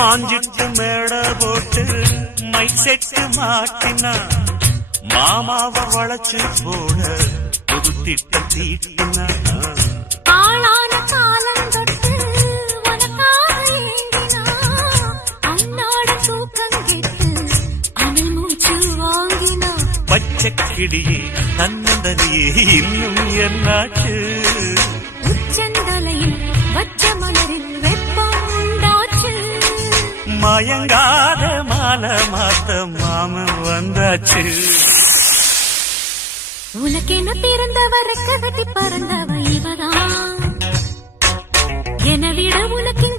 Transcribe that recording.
மாஞ்சிட்டு மேட போட்டு my set மாட்டினா மாமாவை வளைச்சு போட புது திட்டம் தீட்டினா ஆளான காலம் தொட்டு உனக்காக ஏங்கினா அன்னாட தூக்கம் கெட்டு அனல் மூச்சு வாங்கினா பச்சை கிளியே தன்னந்தனியே இன்னும் என்னாச்சு உச்சந்தலையில் வச்ச மலரில் வெப்பம் உண்டாச்சு மயங்காத மாலை மாத்த மாமன் வந்தாச்சு உனக்கென பிறந்தவருக்கு கட்டி பறந்தவ இவதான் என விட உனக்கு